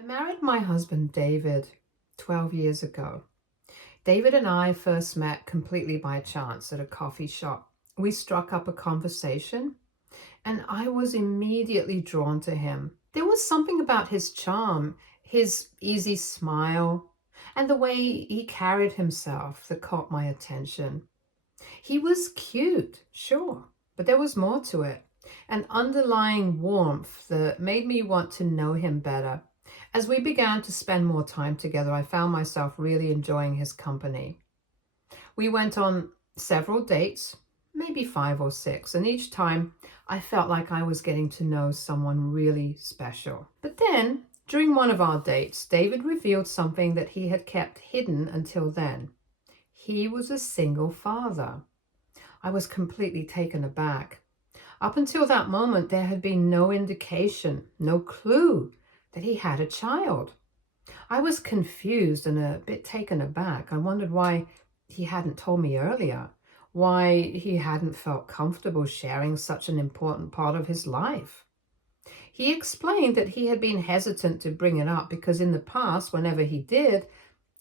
I married my husband David 12 years ago. David and I first met completely by chance at a coffee shop. We struck up a conversation and I was immediately drawn to him. There was something about his charm, his easy smile, and the way he carried himself that caught my attention. He was cute, sure, but there was more to it, an underlying warmth that made me want to know him better. As we began to spend more time together, I found myself really enjoying his company. We went on several dates, maybe 5 or 6, and each time I felt like I was getting to know someone really special. But then, during one of our dates, David revealed something that he had kept hidden until then. He was a single father. I was completely taken aback. Up until that moment, there had been no indication, no clue that he had a child. I was confused and a bit taken aback. I wondered why he hadn't told me earlier, why he hadn't felt comfortable sharing such an important part of his life. He explained that he had been hesitant to bring it up because in the past, whenever he did,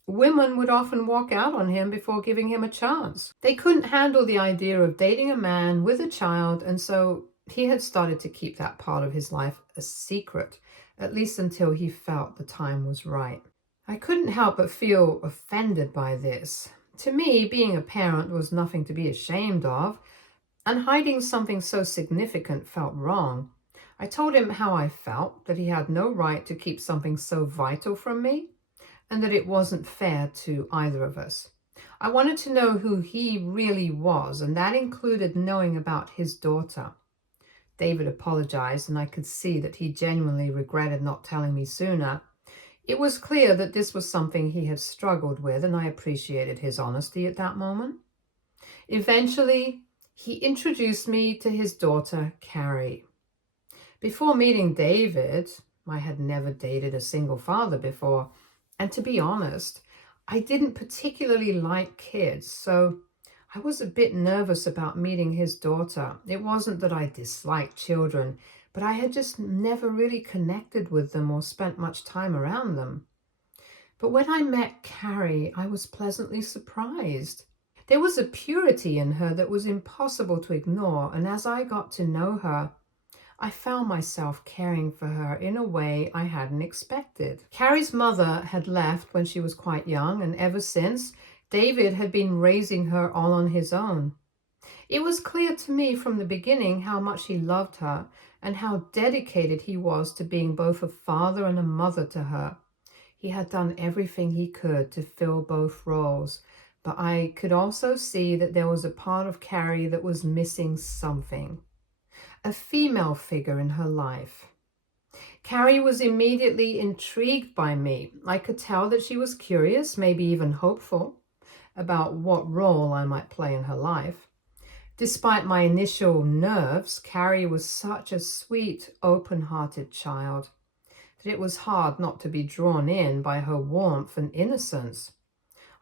women would often walk out on him before giving him a chance. They couldn't handle the idea of dating a man with a child, and so he had started to keep that part of his life a secret, at least until he felt the time was right. I couldn't help but feel offended by this. To me, being a parent was nothing to be ashamed of, and hiding something so significant felt wrong. I told him how I felt, that he had no right to keep something so vital from me, and that it wasn't fair to either of us. I wanted to know who he really was, and that included knowing about his daughter. David apologized, and I could see that he genuinely regretted not telling me sooner. It was clear that this was something he had struggled with, and I appreciated his honesty at that moment. Eventually, he introduced me to his daughter, Carrie. Before meeting David, I had never dated a single father before, and to be honest, I didn't particularly like kids, so I was a bit nervous about meeting his daughter. It wasn't that I disliked children, but I had just never really connected with them or spent much time around them. But when I met Carrie, I was pleasantly surprised. There was a purity in her that was impossible to ignore, and as I got to know her, I found myself caring for her in a way I hadn't expected. Carrie's mother had left when she was quite young, and ever since, David had been raising her all on his own. It was clear to me from the beginning how much he loved her and how dedicated he was to being both a father and a mother to her. He had done everything he could to fill both roles, but I could also see that there was a part of Carrie that was missing something. A female figure in her life. Carrie was immediately intrigued by me. I could tell that she was curious, maybe even hopeful, about what role I might play in her life. Despite my initial nerves, Carrie was such a sweet, open-hearted child that it was hard not to be drawn in by her warmth and innocence.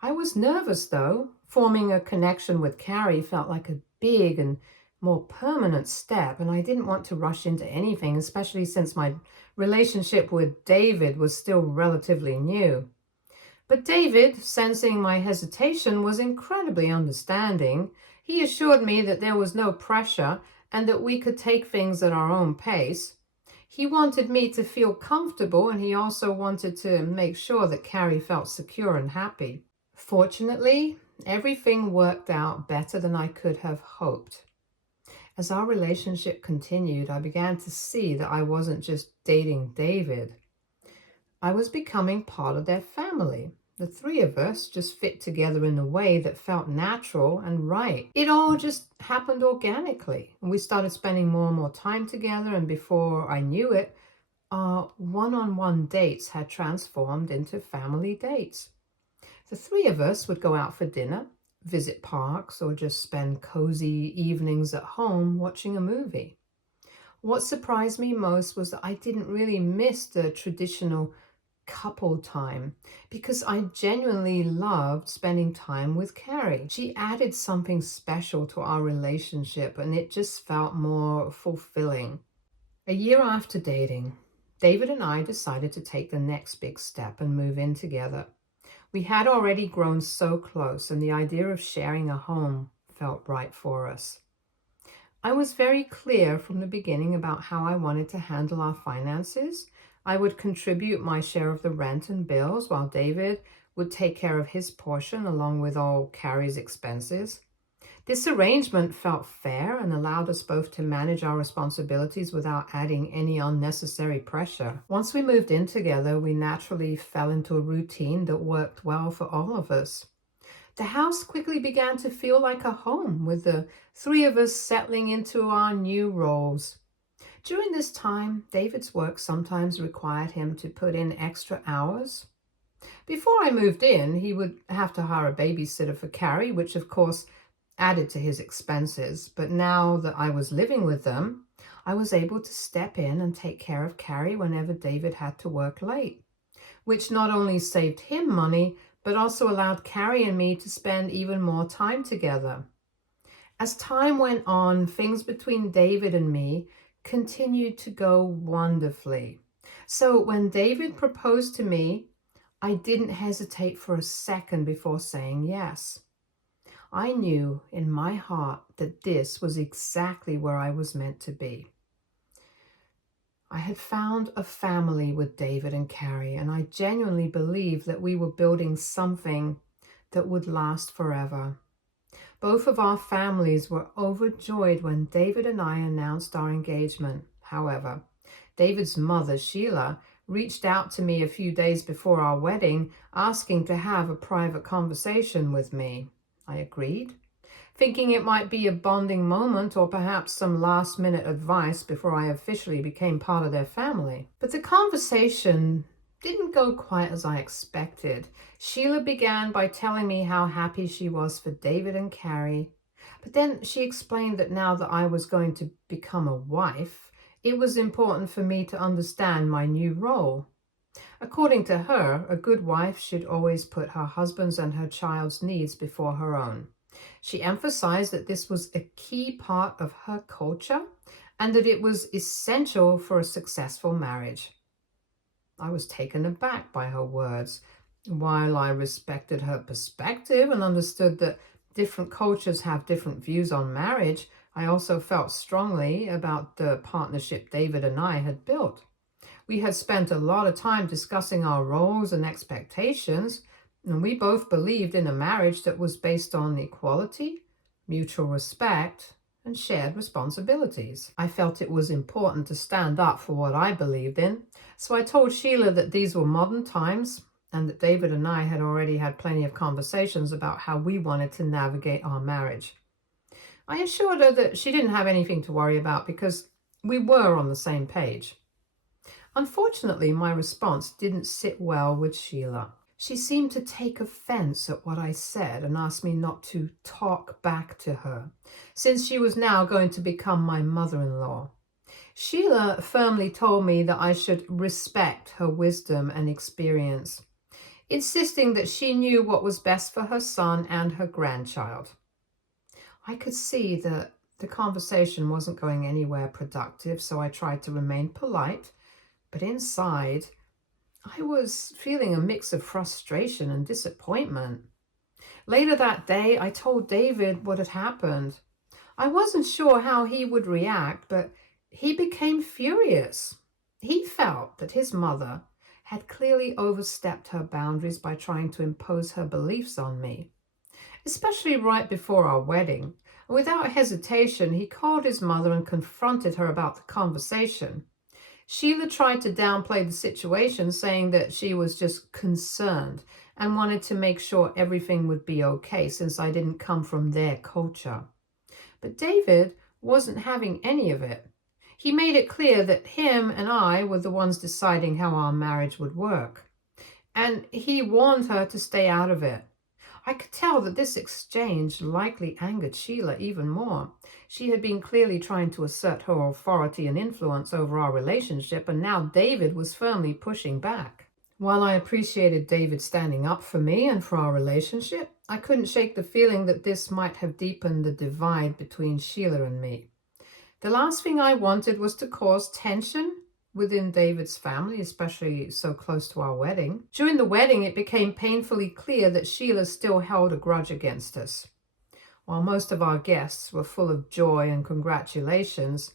I was nervous, though. Forming a connection with Carrie felt like a big and more permanent step, and I didn't want to rush into anything, especially since my relationship with David was still relatively new. But David, sensing my hesitation, was incredibly understanding. He assured me that there was no pressure and that we could take things at our own pace. He wanted me to feel comfortable, and he also wanted to make sure that Carrie felt secure and happy. Fortunately, everything worked out better than I could have hoped. As our relationship continued, I began to see that I wasn't just dating David. I was becoming part of their family. The three of us just fit together in a way that felt natural and right. It all just happened organically. And we started spending more and more time together, and before I knew it, our one-on-one dates had transformed into family dates. The three of us would go out for dinner, visit parks, or just spend cozy evenings at home watching a movie. What surprised me most was that I didn't really miss the traditional couple time because I genuinely loved spending time with Carrie. She added something special to our relationship, and it just felt more fulfilling. A year after dating, David and I decided to take the next big step and move in together. We had already grown so close, and the idea of sharing a home felt right for us. I was very clear from the beginning about how I wanted to handle our finances. I would contribute my share of the rent and bills, while David would take care of his portion along with all Carrie's expenses. This arrangement felt fair and allowed us both to manage our responsibilities without adding any unnecessary pressure. Once we moved in together, we naturally fell into a routine that worked well for all of us. The house quickly began to feel like a home, with the three of us settling into our new roles. During this time, David's work sometimes required him to put in extra hours. Before I moved in, he would have to hire a babysitter for Carrie, which of course added to his expenses. But now that I was living with them, I was able to step in and take care of Carrie whenever David had to work late, which not only saved him money, but also allowed Carrie and me to spend even more time together. As time went on, things between David and me continued to go wonderfully. So when David proposed to me, I didn't hesitate for a second before saying yes. I knew in my heart that this was exactly where I was meant to be. I had found a family with David and Carrie, and I genuinely believed that we were building something that would last forever. Both of our families were overjoyed when David and I announced our engagement. However, David's mother, Sheila, reached out to me a few days before our wedding, asking to have a private conversation with me. I agreed, thinking it might be a bonding moment or perhaps some last-minute advice before I officially became part of their family. But the conversation didn't go quite as I expected. Sheila began by telling me how happy she was for David and Carrie, but then she explained that now that I was going to become a wife, it was important for me to understand my new role. According to her, a good wife should always put her husband's and her child's needs before her own. She emphasized that this was a key part of her culture and that it was essential for a successful marriage. I was taken aback by her words. While I respected her perspective and understood that different cultures have different views on marriage, I also felt strongly about the partnership David and I had built. We had spent a lot of time discussing our roles and expectations, and we both believed in a marriage that was based on equality, mutual respect, and shared responsibilities. I felt it was important to stand up for what I believed in, so I told Sheila that these were modern times and that David and I had already had plenty of conversations about how we wanted to navigate our marriage. I assured her that she didn't have anything to worry about because we were on the same page. Unfortunately, my response didn't sit well with Sheila. She seemed to take offense at what I said and asked me not to talk back to her, since she was now going to become my mother-in-law. Sheila firmly told me that I should respect her wisdom and experience, insisting that she knew what was best for her son and her grandchild. I could see that the conversation wasn't going anywhere productive, so I tried to remain polite, but inside, I was feeling a mix of frustration and disappointment. Later that day, I told David what had happened. I wasn't sure how he would react, but he became furious. He felt that his mother had clearly overstepped her boundaries by trying to impose her beliefs on me, especially right before our wedding. Without hesitation, he called his mother and confronted her about the conversation. Sheila tried to downplay the situation, saying that she was just concerned and wanted to make sure everything would be okay since I didn't come from their culture. But David wasn't having any of it. He made it clear that him and I were the ones deciding how our marriage would work. And he warned her to stay out of it. I could tell that this exchange likely angered Sheila even more. She had been clearly trying to assert her authority and influence over our relationship, and now David was firmly pushing back. While I appreciated David standing up for me and for our relationship, I couldn't shake the feeling that this might have deepened the divide between Sheila and me. The last thing I wanted was to cause tension within David's family, especially so close to our wedding. During the wedding, it became painfully clear that Sheila still held a grudge against us. While most of our guests were full of joy and congratulations,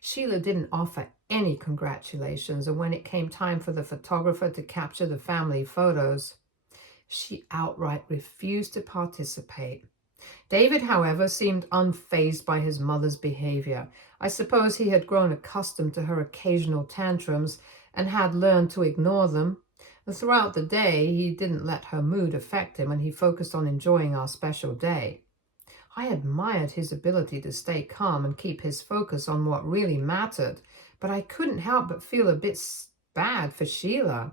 Sheila didn't offer any congratulations, and when it came time for the photographer to capture the family photos, she outright refused to participate. David, however, seemed unfazed by his mother's behavior. I suppose he had grown accustomed to her occasional tantrums and had learned to ignore them. And throughout the day, he didn't let her mood affect him, and he focused on enjoying our special day. I admired his ability to stay calm and keep his focus on what really mattered, but I couldn't help but feel a bit bad for Sheila.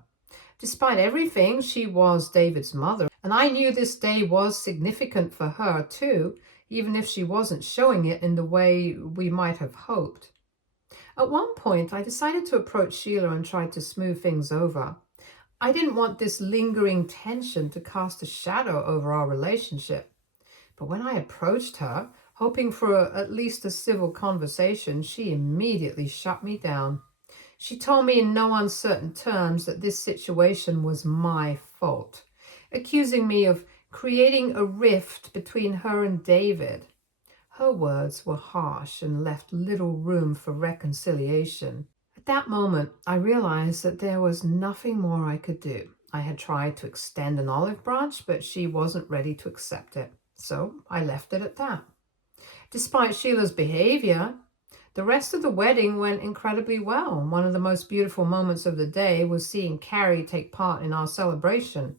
Despite everything, she was David's mother, and I knew this day was significant for her too, even if she wasn't showing it in the way we might have hoped. At one point, I decided to approach Sheila and try to smooth things over. I didn't want this lingering tension to cast a shadow over our relationship. But when I approached her, hoping for at least a civil conversation, she immediately shut me down. She told me in no uncertain terms that this situation was my fault, accusing me of creating a rift between her and David. Her words were harsh and left little room for reconciliation. At that moment, I realized that there was nothing more I could do. I had tried to extend an olive branch, but she wasn't ready to accept it. So I left it at that. Despite Sheila's behavior, the rest of the wedding went incredibly well. One of the most beautiful moments of the day was seeing Carrie take part in our celebration.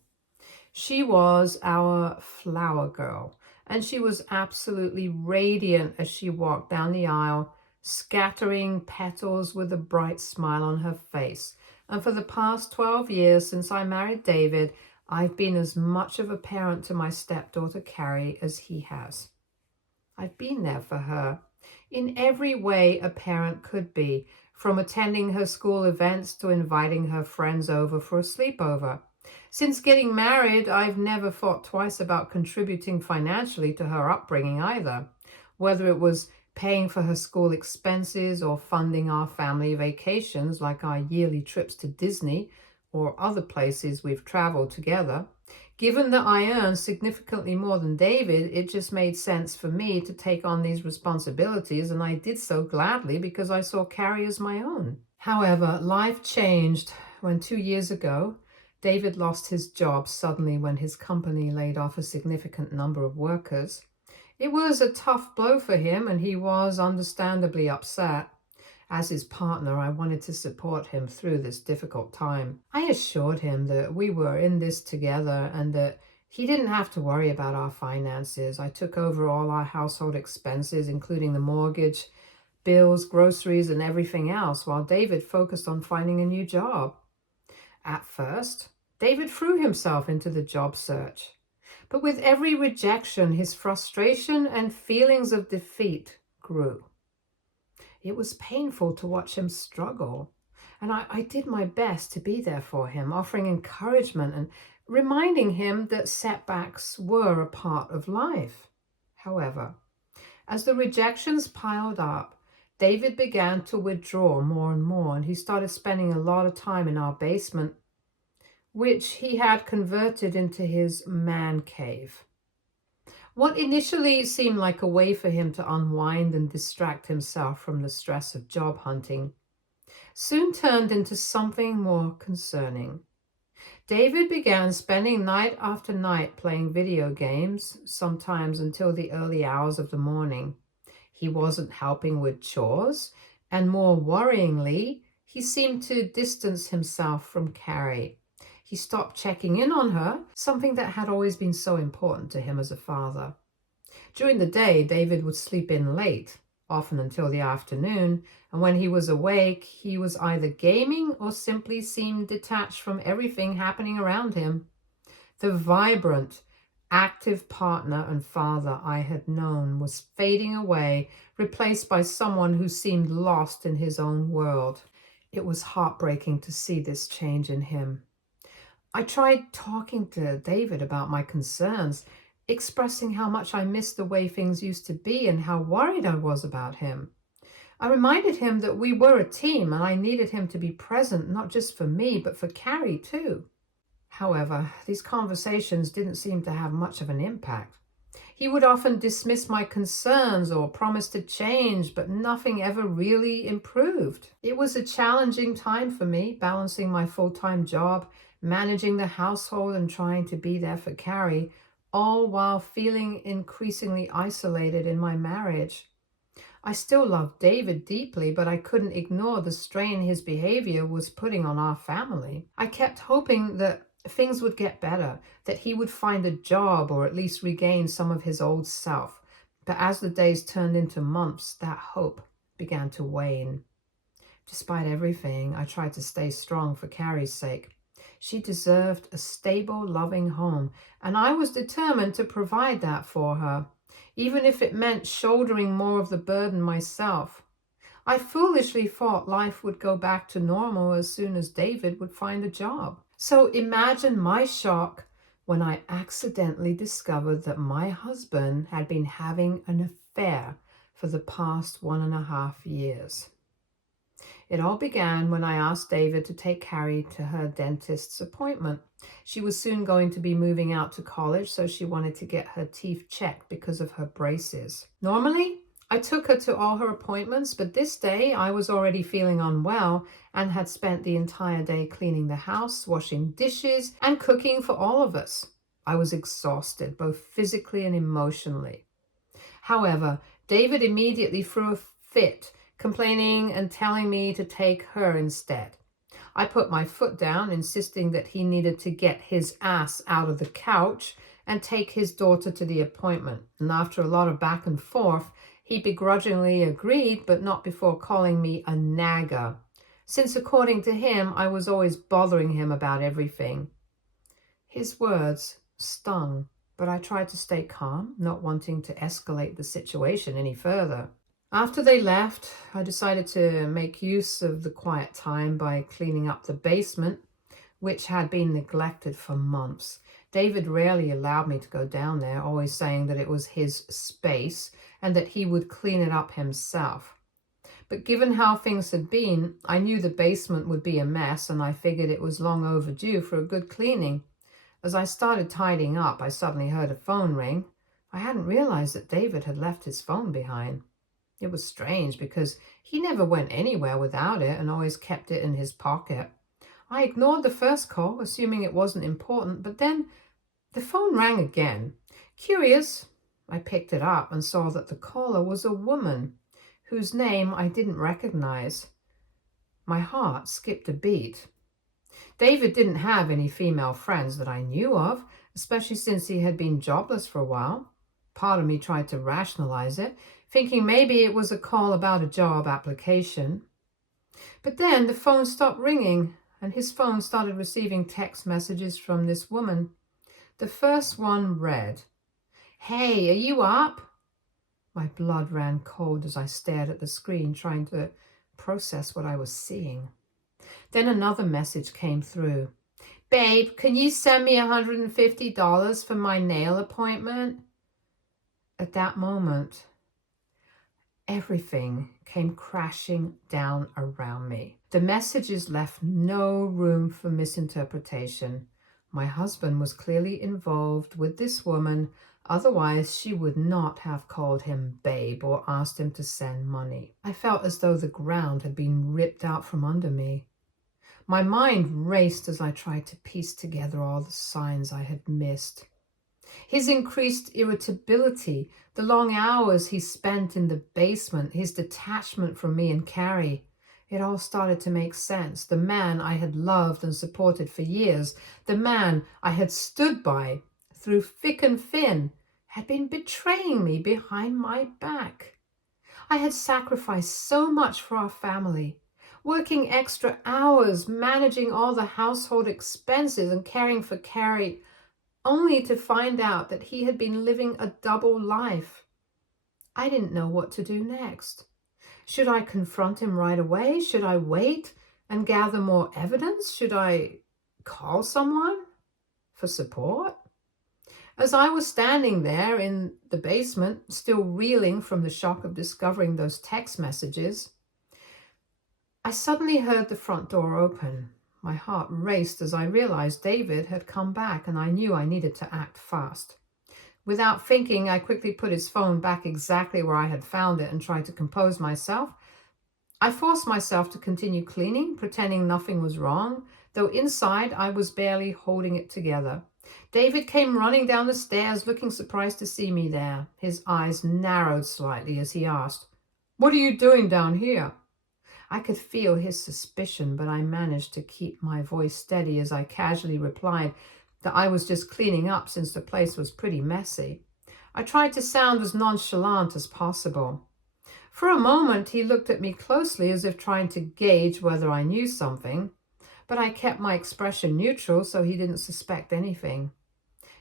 She was our flower girl, and she was absolutely radiant as she walked down the aisle, scattering petals with a bright smile on her face. And for the past 12 years since I married David, I've been as much of a parent to my stepdaughter Carrie as he has. I've been there for her in every way a parent could be, from attending her school events to inviting her friends over for a sleepover. Since getting married, I've never thought twice about contributing financially to her upbringing either, whether it was paying for her school expenses or funding our family vacations like our yearly trips to Disney or other places we've traveled together. Given that I earn significantly more than David, it just made sense for me to take on these responsibilities, and I did so gladly because I saw Carrie as my own. However, life changed when 2 years ago, David lost his job suddenly when his company laid off a significant number of workers. It was a tough blow for him, and he was understandably upset. As his partner, I wanted to support him through this difficult time. I assured him that we were in this together and that he didn't have to worry about our finances. I took over all our household expenses, including the mortgage, bills, groceries, and everything else, while David focused on finding a new job. At first, David threw himself into the job search. But with every rejection, his frustration and feelings of defeat grew. It was painful to watch him struggle, and I did my best to be there for him, offering encouragement and reminding him that setbacks were a part of life. However, as the rejections piled up, David began to withdraw more and more, and he started spending a lot of time in our basement, which he had converted into his man cave. What initially seemed like a way for him to unwind and distract himself from the stress of job hunting soon turned into something more concerning. David began spending night after night playing video games, sometimes until the early hours of the morning. He wasn't helping with chores, and more worryingly, he seemed to distance himself from Carrie. He stopped checking in on her, something that had always been so important to him as a father. During the day, David would sleep in late, often until the afternoon, and when he was awake, he was either gaming or simply seemed detached from everything happening around him. The vibrant, active partner and father I had known was fading away, replaced by someone who seemed lost in his own world. It was heartbreaking to see this change in him. I tried talking to David about my concerns, expressing how much I missed the way things used to be and how worried I was about him. I reminded him that we were a team and I needed him to be present, not just for me, but for Carrie too. However, these conversations didn't seem to have much of an impact. He would often dismiss my concerns or promise to change, but nothing ever really improved. It was a challenging time for me, balancing my full-time job, managing the household, and trying to be there for Carrie, all while feeling increasingly isolated in my marriage. I still loved David deeply, but I couldn't ignore the strain his behavior was putting on our family. I kept hoping that things would get better, that he would find a job or at least regain some of his old self. But as the days turned into months, that hope began to wane. Despite everything, I tried to stay strong for Carrie's sake. She deserved a stable, loving home, and I was determined to provide that for her, even if it meant shouldering more of the burden myself. I foolishly thought life would go back to normal as soon as David would find a job. So imagine my shock when I accidentally discovered that my husband had been having an affair for the past 1.5 years. It all began when I asked David to take Carrie to her dentist's appointment. She was soon going to be moving out to college, so she wanted to get her teeth checked because of her braces. Normally, I took her to all her appointments, but this day I was already feeling unwell and had spent the entire day cleaning the house, washing dishes, and cooking for all of us. I was exhausted, both physically and emotionally. However, David immediately threw a fit, complaining and telling me to take her instead. I put my foot down, insisting that he needed to get his ass out of the couch and take his daughter to the appointment. And after a lot of back and forth, he begrudgingly agreed, but not before calling me a nagger, since according to him, I was always bothering him about everything. His words stung, but I tried to stay calm, not wanting to escalate the situation any further. After they left, I decided to make use of the quiet time by cleaning up the basement, which had been neglected for months. David rarely allowed me to go down there, always saying that it was his space and that he would clean it up himself. But given how things had been, I knew the basement would be a mess, and I figured it was long overdue for a good cleaning. As I started tidying up, I suddenly heard a phone ring. I hadn't realized that David had left his phone behind. It was strange because he never went anywhere without it and always kept it in his pocket. I ignored the first call, assuming it wasn't important, but then the phone rang again. Curious, I picked it up and saw that the caller was a woman whose name I didn't recognize. My heart skipped a beat. David didn't have any female friends that I knew of, especially since he had been jobless for a while. Part of me tried to rationalize it, thinking maybe it was a call about a job application. But then the phone stopped ringing, and his phone started receiving text messages from this woman. The first one read, "Hey, are you up?" My blood ran cold as I stared at the screen, trying to process what I was seeing. Then another message came through. "Babe, can you send me $150 for my nail appointment?" At that moment, everything came crashing down around me. The messages left no room for misinterpretation. My husband was clearly involved with this woman, otherwise she would not have called him babe or asked him to send money. I felt as though the ground had been ripped out from under me. My mind raced as I tried to piece together all the signs I had missed. His increased irritability, the long hours he spent in the basement, his detachment from me and Carrie. It all started to make sense. The man I had loved and supported for years, the man I had stood by through thick and thin, had been betraying me behind my back. I had sacrificed so much for our family, working extra hours, managing all the household expenses and caring for Carrie, only to find out that he had been living a double life. I didn't know what to do next. Should I confront him right away? Should I wait and gather more evidence? Should I call someone for support? As I was standing there in the basement, still reeling from the shock of discovering those text messages, I suddenly heard the front door open. My heart raced as I realized David had come back, and I knew I needed to act fast. Without thinking, I quickly put his phone back exactly where I had found it and tried to compose myself. I forced myself to continue cleaning, pretending nothing was wrong, though inside I was barely holding it together. David came running down the stairs, looking surprised to see me there. His eyes narrowed slightly as he asked, "What are you doing down here?" I could feel his suspicion, but I managed to keep my voice steady as I casually replied that I was just cleaning up since the place was pretty messy. I tried to sound as nonchalant as possible. For a moment, he looked at me closely as if trying to gauge whether I knew something, but I kept my expression neutral so he didn't suspect anything.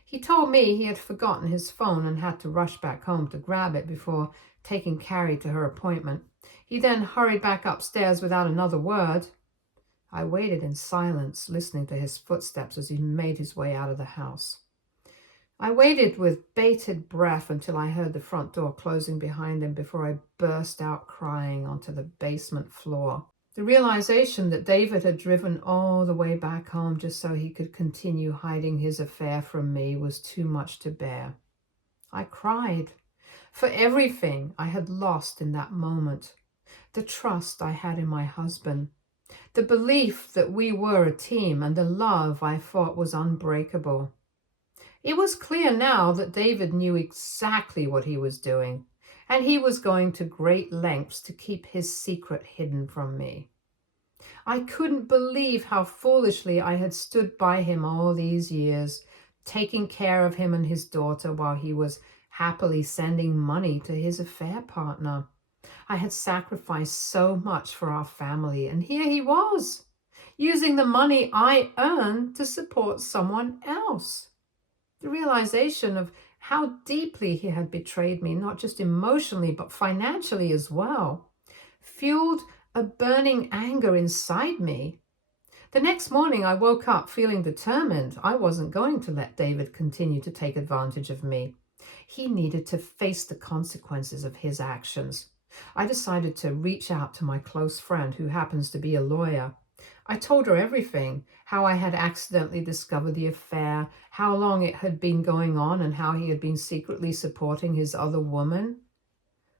He told me he had forgotten his phone and had to rush back home to grab it before taking Carrie to her appointment. He then hurried back upstairs without another word. I waited in silence, listening to his footsteps as he made his way out of the house. I waited with bated breath until I heard the front door closing behind him before I burst out crying onto the basement floor. The realization that David had driven all the way back home just so he could continue hiding his affair from me was too much to bear. I cried for everything I had lost in that moment. The trust I had in my husband, the belief that we were a team, and the love I thought was unbreakable. It was clear now that David knew exactly what he was doing, and he was going to great lengths to keep his secret hidden from me. I couldn't believe how foolishly I had stood by him all these years, taking care of him and his daughter while he was happily sending money to his affair partner. I had sacrificed so much for our family, and here he was, using the money I earned to support someone else. The realization of how deeply he had betrayed me, not just emotionally, but financially as well, fueled a burning anger inside me. The next morning, I woke up feeling determined. I wasn't going to let David continue to take advantage of me. He needed to face the consequences of his actions. I decided to reach out to my close friend, who happens to be a lawyer. I told her everything, how I had accidentally discovered the affair, how long it had been going on, and how he had been secretly supporting his other woman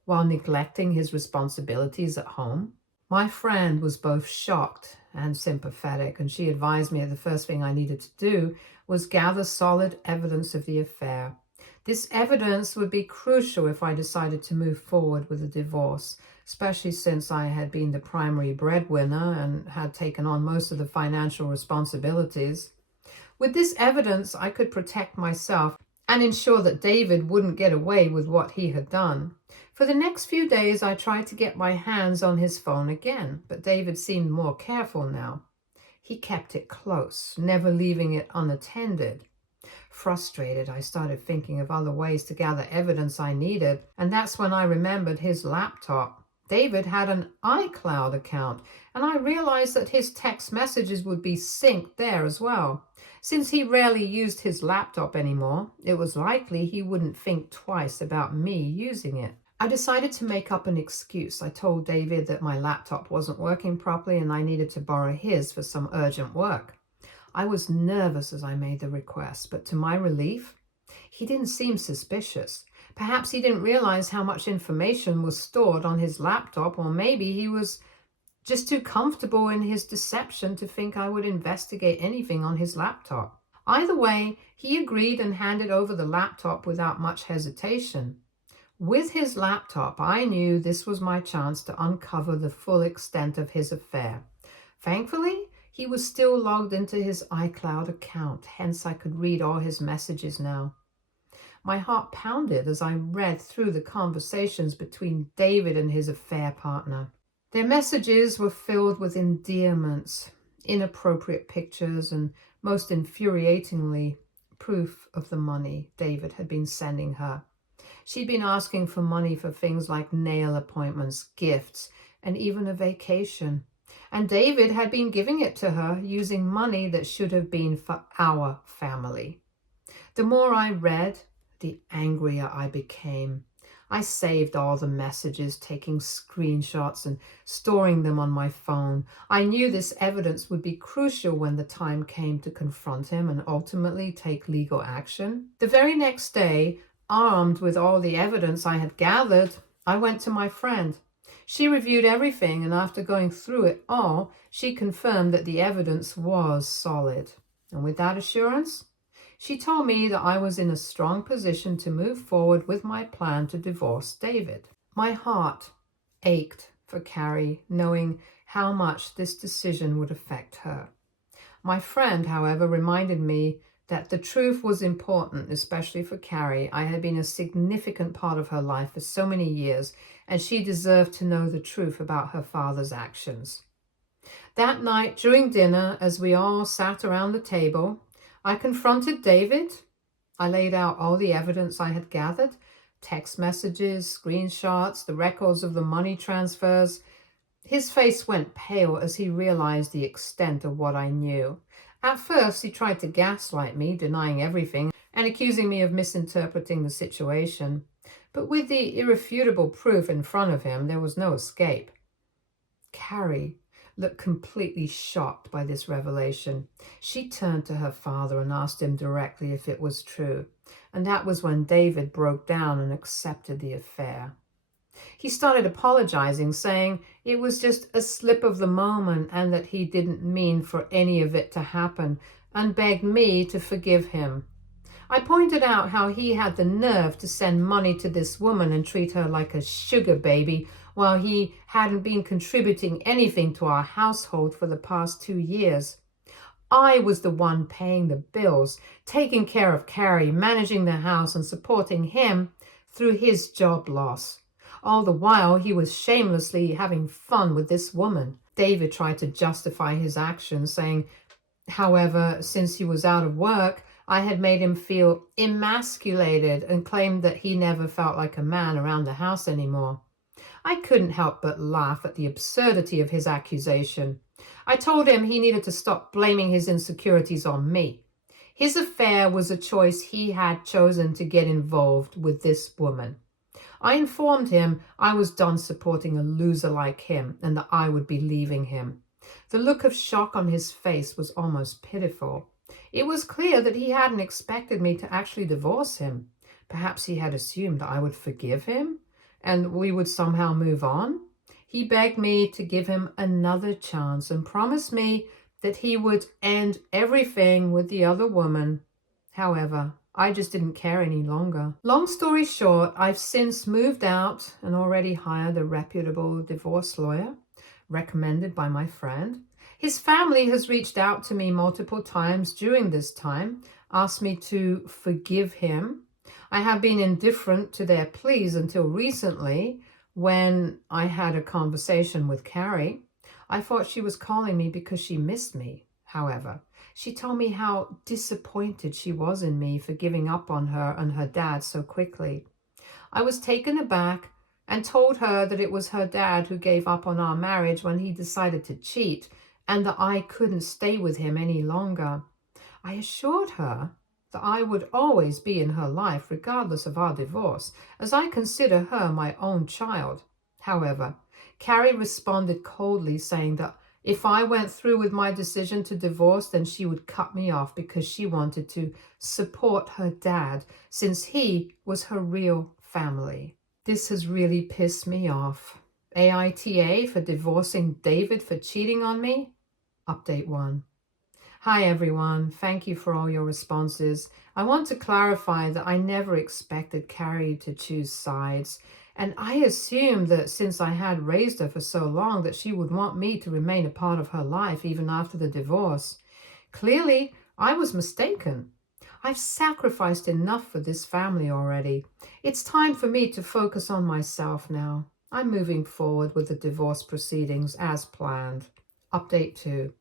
while neglecting his responsibilities at home. My friend was both shocked and sympathetic, and she advised me that the first thing I needed to do was gather solid evidence of the affair. This evidence would be crucial if I decided to move forward with a divorce, especially since I had been the primary breadwinner and had taken on most of the financial responsibilities. With this evidence, I could protect myself and ensure that David wouldn't get away with what he had done. For the next few days, I tried to get my hands on his phone again, but David seemed more careful now. He kept it close, never leaving it unattended. Frustrated, I started thinking of other ways to gather evidence I needed, and that's when I remembered his laptop. David had an iCloud account, and I realized that his text messages would be synced there as well. Since he rarely used his laptop anymore, it was likely he wouldn't think twice about me using it. I decided to make up an excuse. I told David that my laptop wasn't working properly and I needed to borrow his for some urgent work. I was nervous as I made the request, but to my relief, he didn't seem suspicious. Perhaps he didn't realize how much information was stored on his laptop, or maybe he was just too comfortable in his deception to think I would investigate anything on his laptop. Either way, he agreed and handed over the laptop without much hesitation. With his laptop, I knew this was my chance to uncover the full extent of his affair. Thankfully, he was still logged into his iCloud account, hence I could read all his messages now. My heart pounded as I read through the conversations between David and his affair partner. Their messages were filled with endearments, inappropriate pictures, and most infuriatingly, proof of the money David had been sending her. She'd been asking for money for things like nail appointments, gifts, and even a vacation. And David had been giving it to her using money that should have been for our family. The more I read, the angrier I became. I saved all the messages, taking screenshots and storing them on my phone. I knew this evidence would be crucial when the time came to confront him and ultimately take legal action. The very next day, armed with all the evidence I had gathered, I went to my friend. She reviewed everything, and after going through it all, she confirmed that the evidence was solid. And with that assurance, she told me that I was in a strong position to move forward with my plan to divorce David. My heart ached for Carrie, knowing how much this decision would affect her. My friend, however, reminded me that the truth was important, especially for Carrie. I had been a significant part of her life for so many years, and she deserved to know the truth about her father's actions. That night, during dinner, as we all sat around the table, I confronted David. I laid out all the evidence I had gathered, text messages, screenshots, the records of the money transfers. His face went pale as he realized the extent of what I knew. At first, he tried to gaslight me, denying everything and accusing me of misinterpreting the situation. But with the irrefutable proof in front of him, there was no escape. Carrie looked completely shocked by this revelation. She turned to her father and asked him directly if it was true. And that was when David broke down and accepted the affair. He started apologizing, saying it was just a slip of the moment and that he didn't mean for any of it to happen, and begged me to forgive him. I pointed out how he had the nerve to send money to this woman and treat her like a sugar baby while he hadn't been contributing anything to our household for the past 2 years. I was the one paying the bills, taking care of Carrie, managing the house, and supporting him through his job loss. All the while, he was shamelessly having fun with this woman. David tried to justify his actions, saying, however, since he was out of work, I had made him feel emasculated, and claimed that he never felt like a man around the house anymore. I couldn't help but laugh at the absurdity of his accusation. I told him he needed to stop blaming his insecurities on me. His affair was a choice he had chosen to get involved with this woman. I informed him I was done supporting a loser like him and that I would be leaving him. The look of shock on his face was almost pitiful. It was clear that he hadn't expected me to actually divorce him. Perhaps he had assumed that I would forgive him and we would somehow move on. He begged me to give him another chance and promised me that he would end everything with the other woman. However, I just didn't care any longer. Long story short, I've since moved out and already hired a reputable divorce lawyer, recommended by my friend. His family has reached out to me multiple times during this time, asked me to forgive him. I have been indifferent to their pleas until recently, when I had a conversation with Carrie. I thought she was calling me because she missed me. However, she told me how disappointed she was in me for giving up on her and her dad so quickly. I was taken aback and told her that it was her dad who gave up on our marriage when he decided to cheat, and that I couldn't stay with him any longer. I assured her that I would always be in her life regardless of our divorce, as I consider her my own child. However, Carrie responded coldly, saying that if I went through with my decision to divorce, then she would cut me off because she wanted to support her dad, since he was her real family. This has really pissed me off. AITA for divorcing David for cheating on me? Update 1. Hi everyone, thank you for all your responses. I want to clarify that I never expected Carrie to choose sides, and I assumed that since I had raised her for so long that she would want me to remain a part of her life even after the divorce. Clearly, I was mistaken. I've sacrificed enough for this family already. It's time for me to focus on myself now. I'm moving forward with the divorce proceedings as planned. Update 2.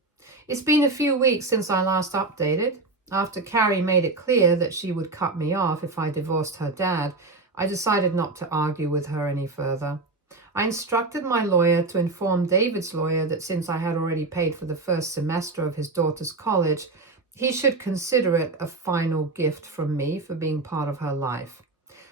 It's been a few weeks since I last updated. After Carrie made it clear that she would cut me off if I divorced her dad, I decided not to argue with her any further. I instructed my lawyer to inform David's lawyer that since I had already paid for the first semester of his daughter's college, He should consider it a final gift from me for being part of her life.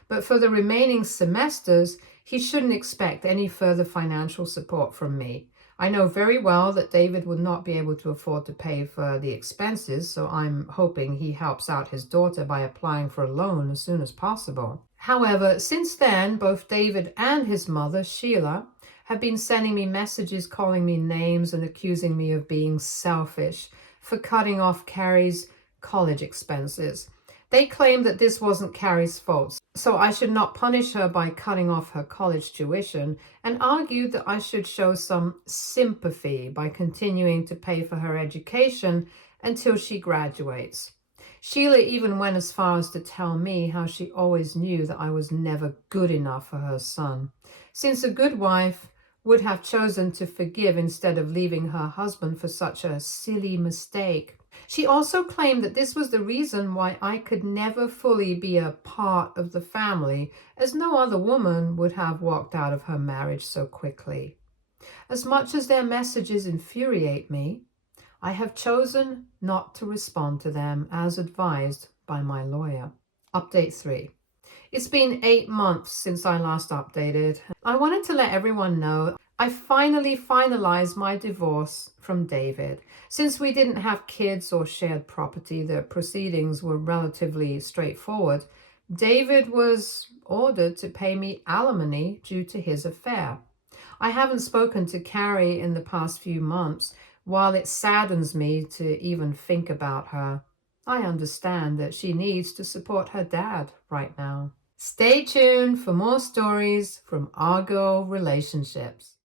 But for the remaining semesters, he shouldn't expect any further financial support from me. I know very well that David would not be able to afford to pay for the expenses, so I'm hoping he helps out his daughter by applying for a loan as soon as possible. However, since then, both David and his mother, Sheila, have been sending me messages, calling me names, and accusing me of being selfish for cutting off Carrie's college expenses. They claim that this wasn't Carrie's fault, so I should not punish her by cutting off her college tuition, and argued that I should show some sympathy by continuing to pay for her education until she graduates. Sheila even went as far as to tell me how she always knew that I was never good enough for her son, since a good wife would have chosen to forgive instead of leaving her husband for such a silly mistake. She also claimed that this was the reason why I could never fully be a part of the family, as no other woman would have walked out of her marriage so quickly. As much as their messages infuriate me, I have chosen not to respond to them as advised by my lawyer. Update 3. It's been 8 months since I last updated. I wanted to let everyone know I finally finalized my divorce from David. Since we didn't have kids or shared property, the proceedings were relatively straightforward. David was ordered to pay me alimony due to his affair. I haven't spoken to Carrie in the past few months. While it saddens me to even think about her, I understand that she needs to support her dad right now. Stay tuned for more stories from our girl relationships.